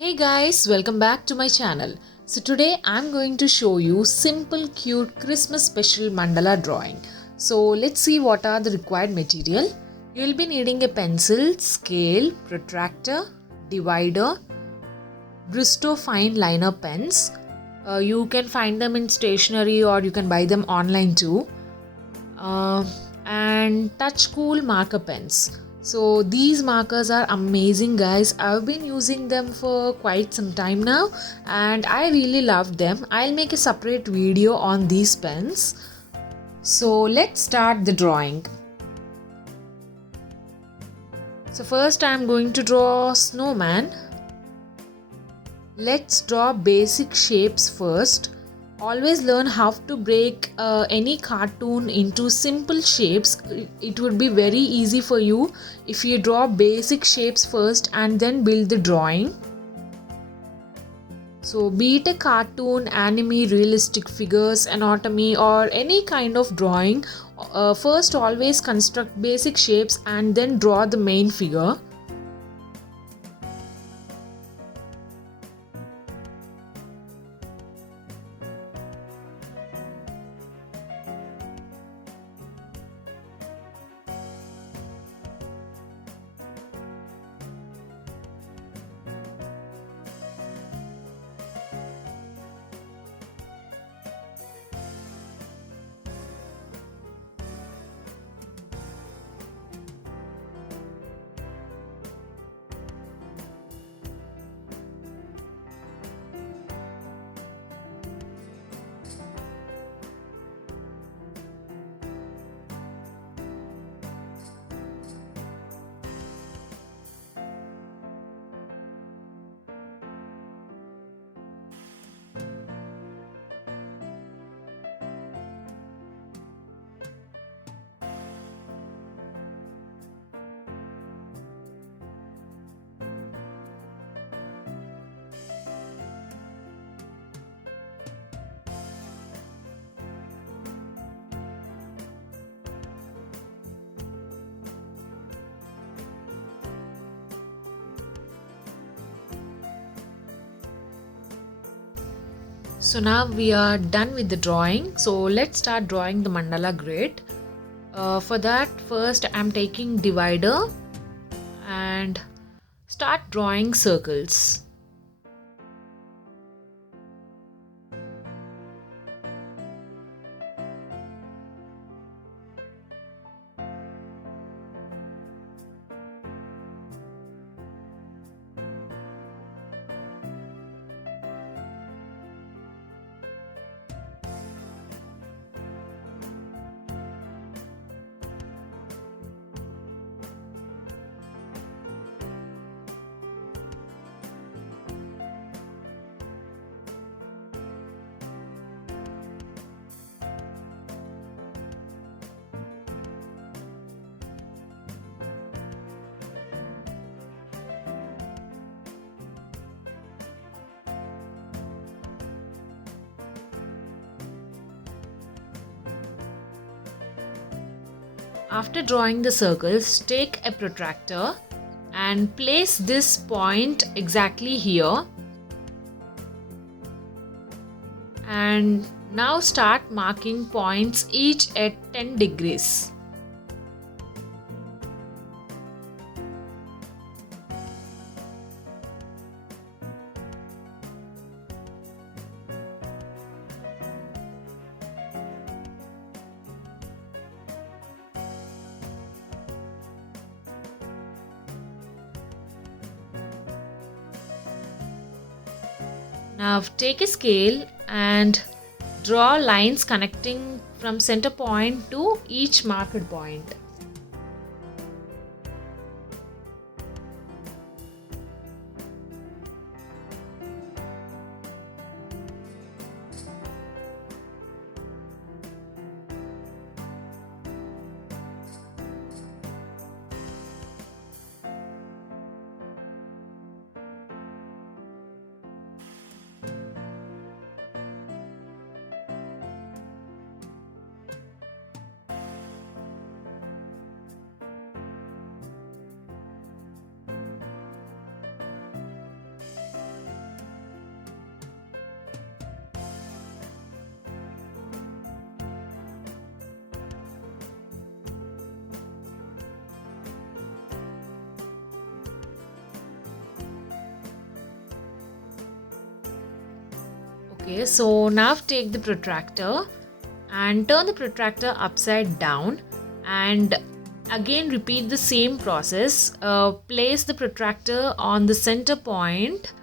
Hey guys, welcome back to my channel. So today I'm going to show you simple cute Christmas special mandala drawing. So let's see what are the required material. You'll be needing a pencil, scale, protractor, divider, Bristow fine liner pens. You can find them in stationery or you can buy them online too. Uh, and touch cool marker pens. So these markers are amazing, guys. I've been using them for quite some time now and I really love them. I'll make a separate video on these pens. So let's start the drawing. So first I'm going to draw snowman. Let's draw basic shapes first. Always learn how to break any cartoon into simple shapes. It would be very easy for you if you draw basic shapes first and then build the drawing. So be it a cartoon, anime, realistic figures, anatomy or any kind of drawing, first always construct basic shapes and then draw the main figure. So now we are done with the drawing. So let's start drawing the mandala grid. For that, first I'm taking divider and start drawing circles. After drawing the circles, take a protractor and place this point exactly here. And now start marking points each at 10 degrees. Now take a scale and draw lines connecting from center point to each marked point. Okay, so now take the protractor and turn the protractor upside down, and again repeat the same process. Place the protractor on the center point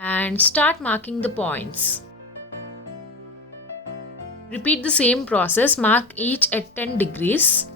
and start marking the points. Repeat the same process, mark each at 10 degrees.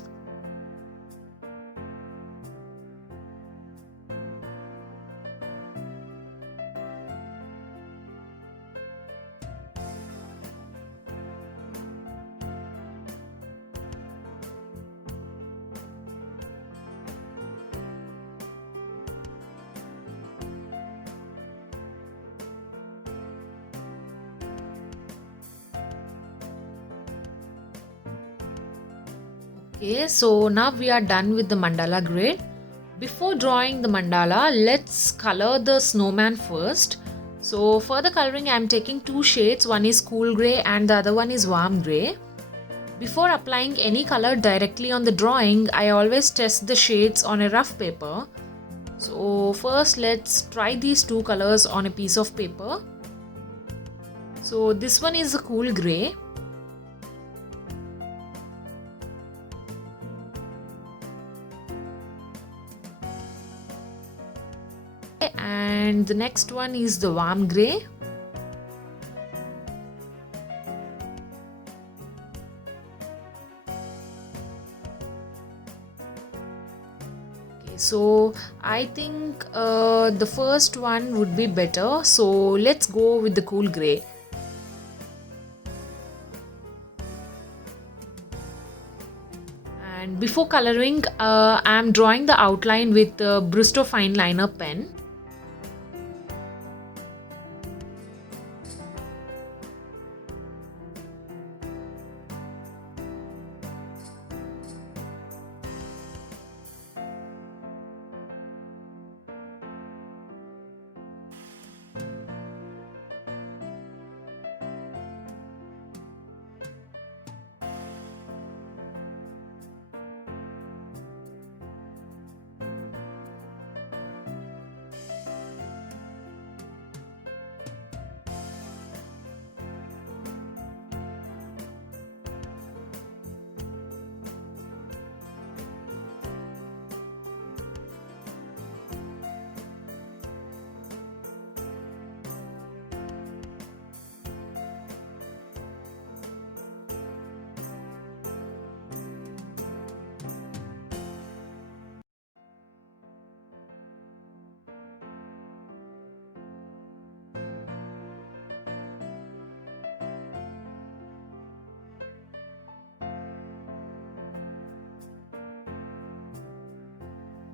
Okay, so now we are done with the mandala grid. Before drawing the mandala, let's color the snowman first. So for the coloring, I am taking two shades. One is cool grey and the other one is warm grey. Before applying any color directly on the drawing, I always test the shades on a rough paper. So first let's try these two colors on a piece of paper. So this one is a cool grey. And the next one is the warm grey. Okay, so I think the first one would be better. So let's go with the cool grey. And before coloring, I am drawing the outline with the Bristol fine liner pen.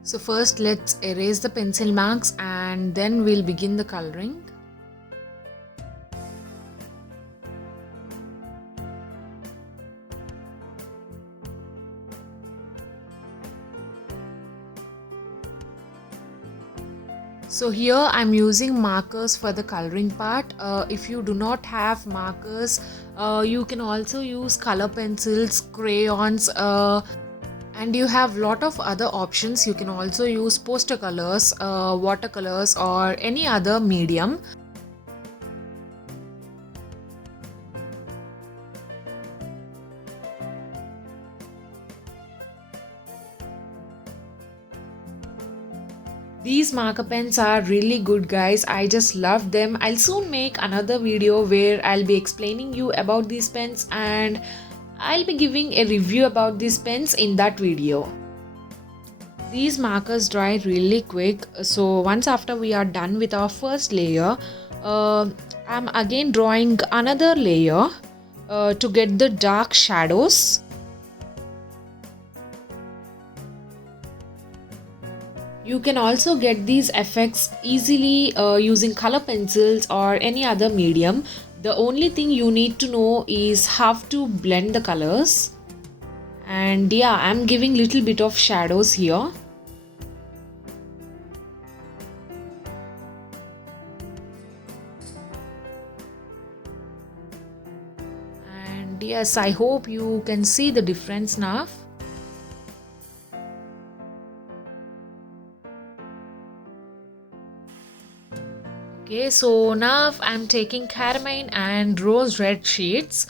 So first let's erase the pencil marks and then we'll begin the coloring. So here I'm using markers for the coloring part. If you do not have markers, you can also use color pencils, crayons, and you have lot of other options. You can also use poster colors, watercolors or any other medium. These marker pens are really good, guys. I just love them. I'll soon make another video where I'll be explaining you about these pens and I'll be giving a review about these pens in that video. These markers dry really quick, so once after we are done with our first layer, I'm again drawing another layer to get the dark shadows. You can also get these effects easily using color pencils or any other medium. The only thing you need to know is how to blend the colors. And yeah, I'm giving little bit of shadows here. And yes, I hope you can see the difference now. Okay, so now I'm taking carmine and rose red sheets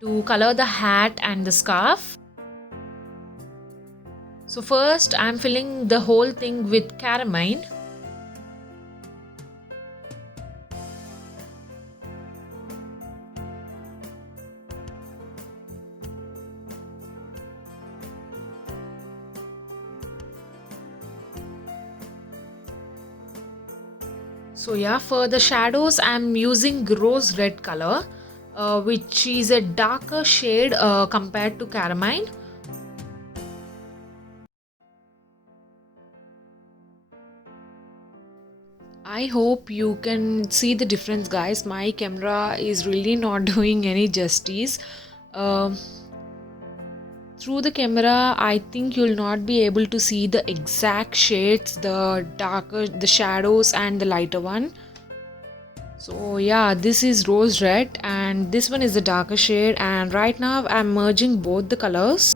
to color the hat and the scarf. So first I'm filling the whole thing with carmine. So yeah, for the shadows I'm using rose red color, which is a darker shade compared to carmine. I hope you can see the difference, guys. My camera is really not doing any justice. Um through the camera, I think you'll not be able to see the exact shades, the darker, the shadows, and the lighter one. So yeah, this is rose red and this one is the darker shade, and right now I'm merging both the colors.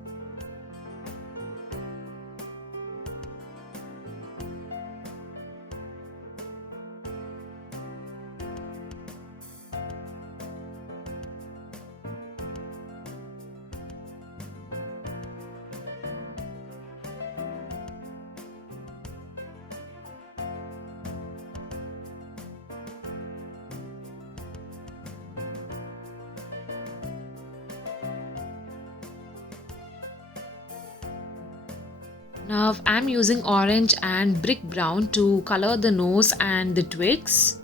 Now I'm using orange and brick brown to color the nose and the twigs.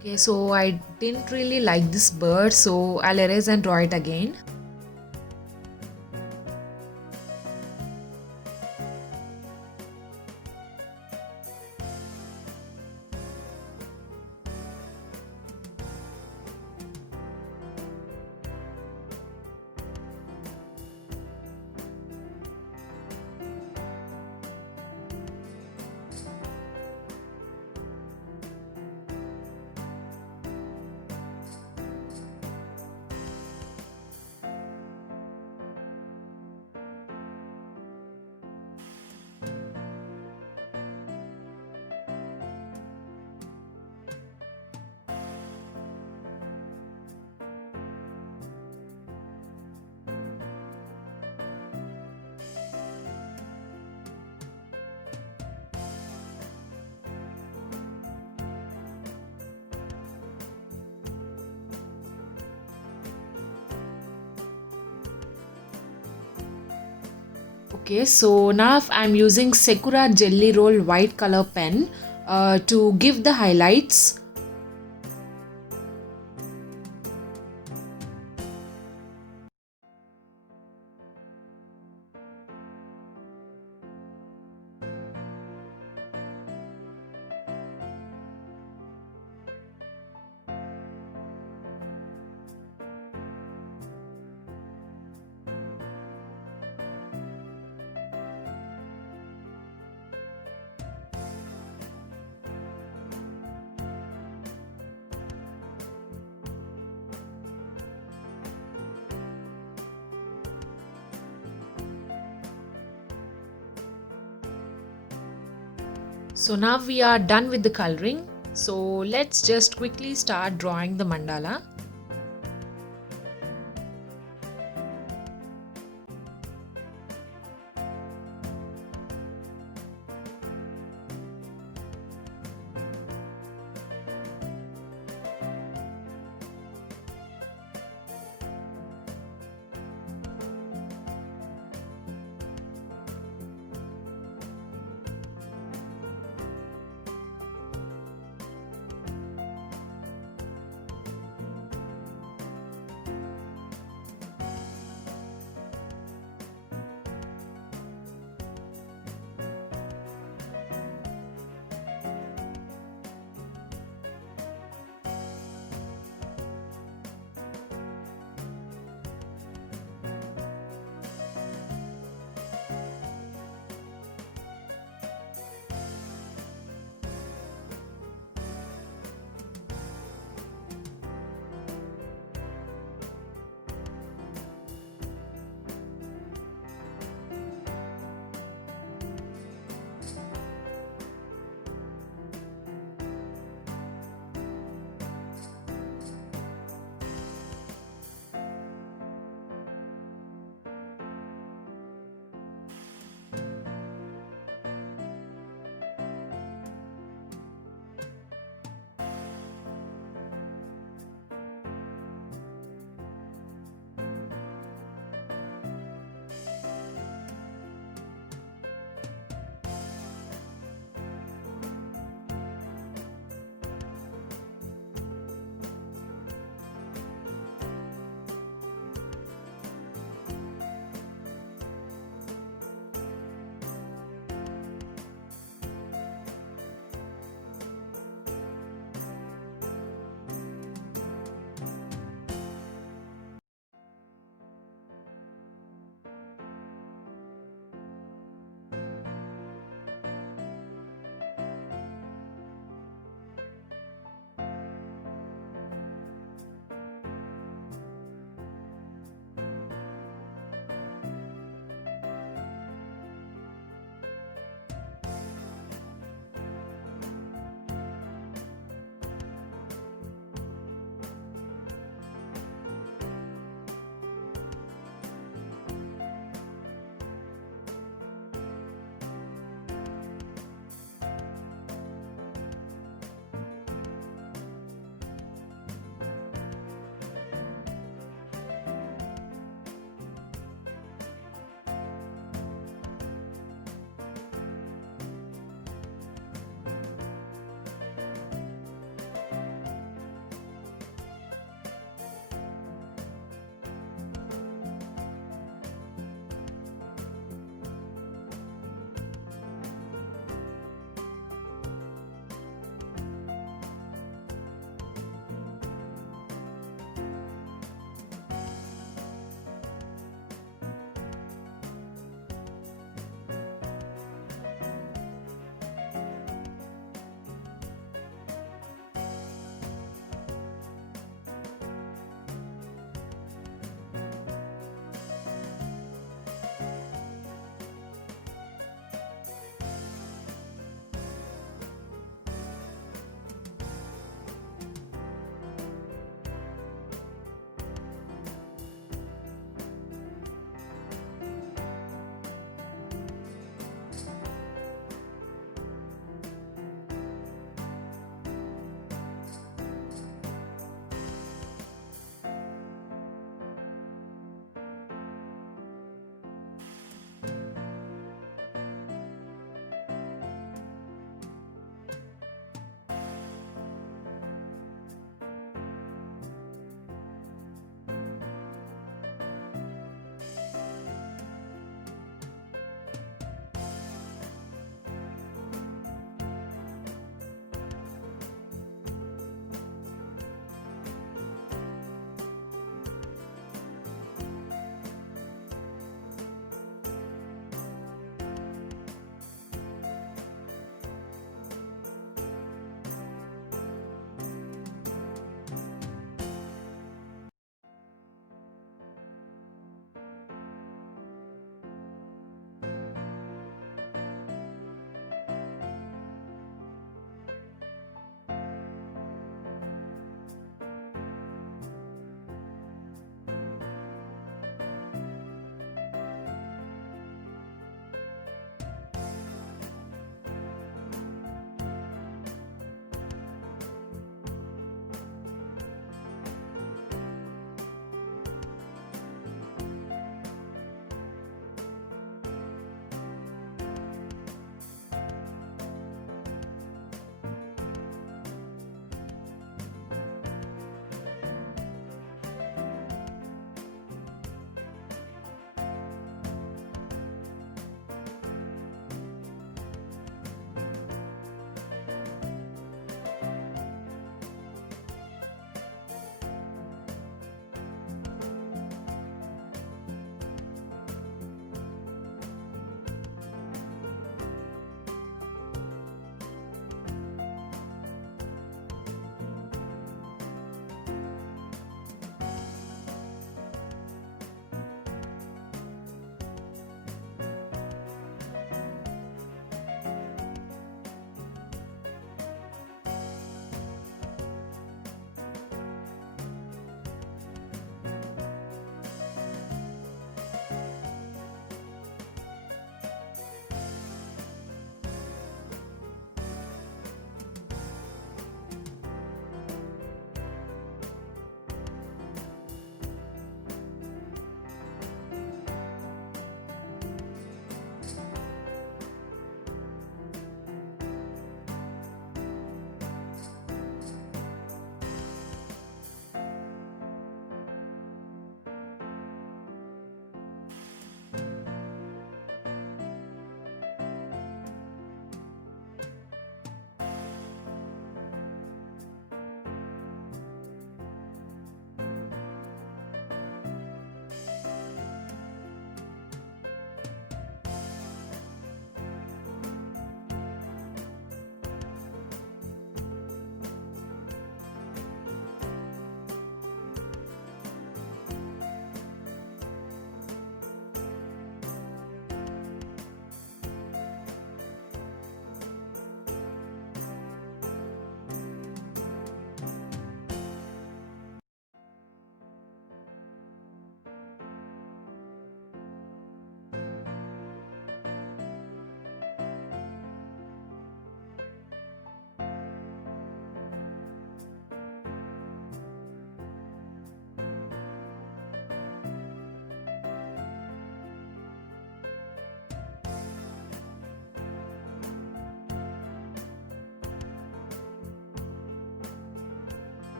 Okay, so I didn't really like this bird, so I'll erase and draw it again. Okay, so now I'm using Sakura Jelly Roll white color pen to give the highlights. So now we are done with the coloring. So let's just quickly start drawing the mandala.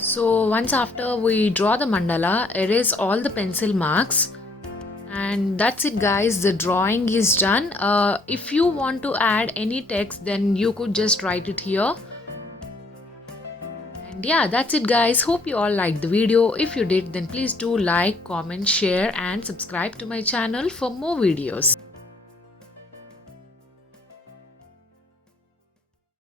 So once after we draw the mandala, erase all the pencil marks. And that's it guys, the drawing is done. If you want to add any text, then you could just write it here. And yeah, that's it guys. Hope you all liked the video. If you did, then please do like, comment, share and subscribe to my channel for more videos.